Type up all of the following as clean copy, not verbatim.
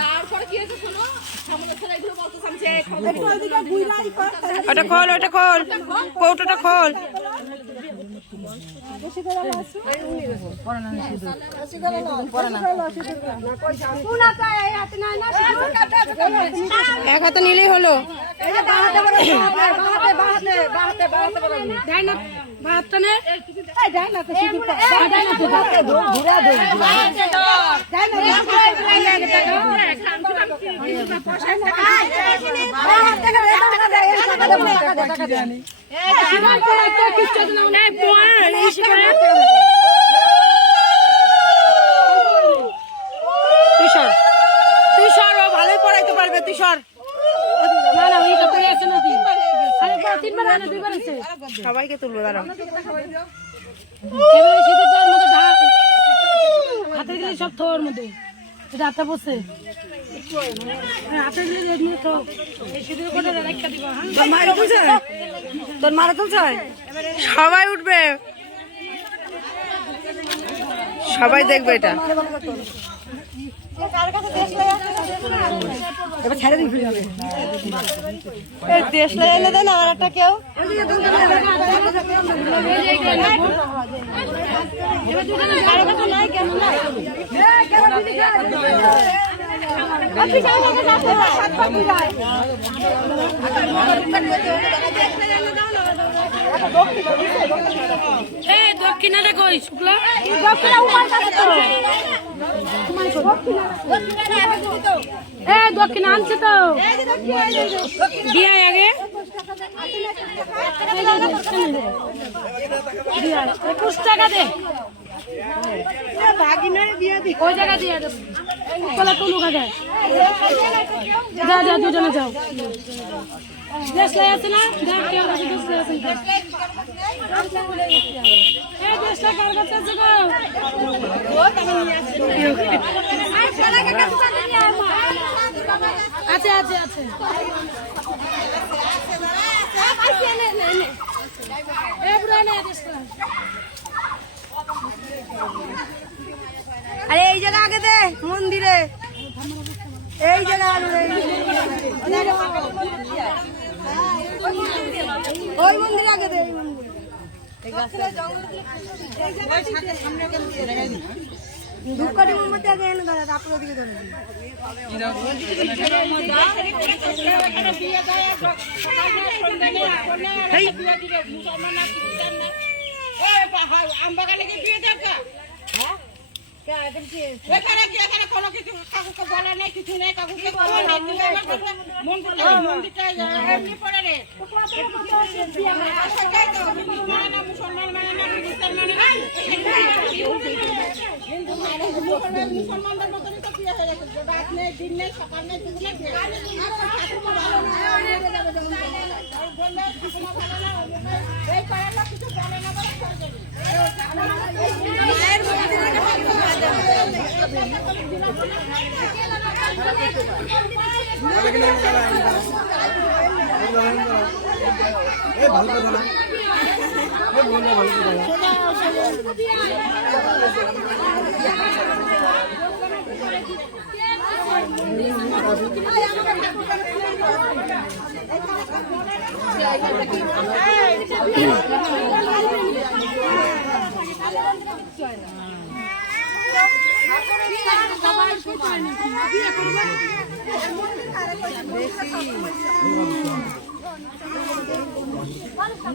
তারপরে কি হয়েছে শোনো, সামনে ছেলে এগুলো বলতেছে আমি যে ওটা খোল, ওটা খোল, কৌটোটা খোল। এক হাতে নিলেই হলো। তুষার ও ভালোই পড়াইতে পারবে। তুষার সবাইকে তুলবো দাঁড়াও। হাতে দিলে সব থোর মধ্যে হাতে বসে তোর মারা তুলছে, সবাই উঠবে, সবাই দেখবে এটা। এবার ছেড়ে দিবি দেশ লাই এনে দেন আর একটা কেউ। দক্ষিণাটা কই শুক্লা দক্ষিণ আনছে তো দিয়ে আগে 21 টাকা দে ওই জায়গা দিয়ে তুলুকা যায়। যা যা দুজনে যাও। দেশ লাই আছে না, দেখ কেউ আছে দেশ লাই আছে। দেশটা কার কাছে আছে গো? আছে আছে আছে। আরে এই জায়গা আগে দে মন্দিরে, এই জায়গা ওই মন্দির আগে দে। ধূপকাঠি মোমবাতি আগে এনে দাঁড়া, তারপরে ওদিকে ধরে আমবাগানে কি বিয়ে দেব কা? এখানে কোনো কিছু কাকুকে বলে নেই, কিছু নেই, কাকুকে বলে মন্দিরটা এমনি পড়ে রে। মুসলমান মানে না, খ্রিস্টান মানে না, হিন্দু মানে মুসলমানদের মতনই তো বিয়ে হয়ে গেছে। রাত নেই, দিন নেই, সকাল নেই, দুপুর নেই, বললে ঠাকুমা ভালো না, এই পাড়ার লোক কিছু বলে না বলে মায়ের ভালো কথা না, ভালো কথা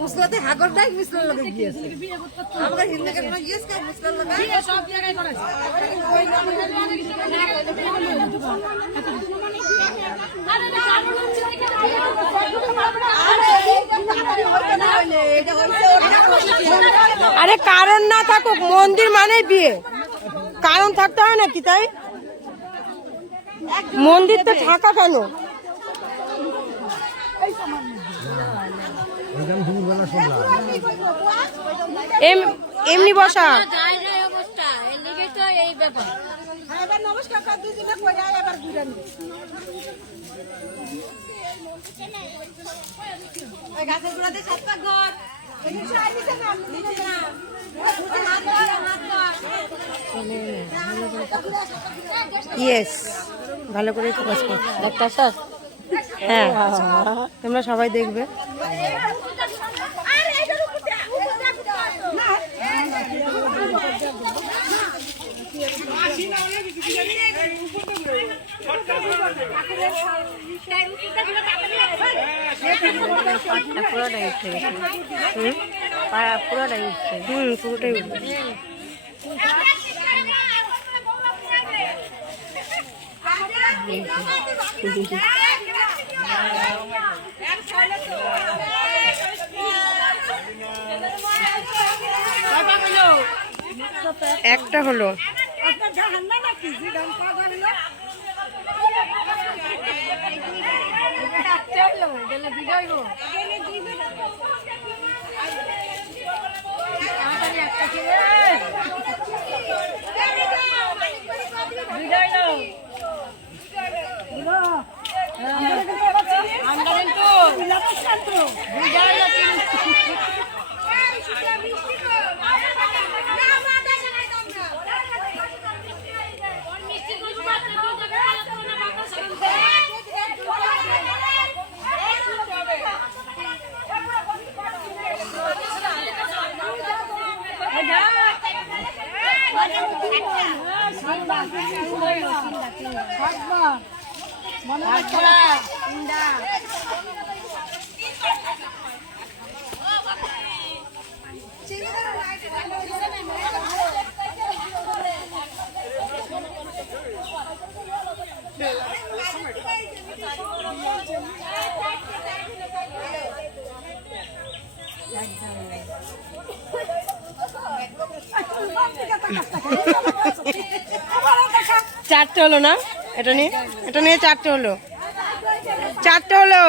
মুসলাতে হাগর দেখ মিসলার লগে গিয়েছে, আমরা হিন্দু কেন গিয়েছে মুসলার লগে সব জায়গায় করেছে। আরে কারণ না থাকুক, মন্দির মানে বিয়ে, কারণ থাকতে হয় নাকি? তাই মন্দির তো থাকা কেন? এমনি বসা নমস্কার এবার গাছের গোড়াতে সাত পাক ঘর ইয়েস, ভালো করে ফোকাস কর। হ্যাঁ, তোমরা সবাই দেখবে। পুরোটাই উঠবে। একটা হলো। চারটে হলো না? এটা নিয়ে চারটে হলো। চারটে হলো।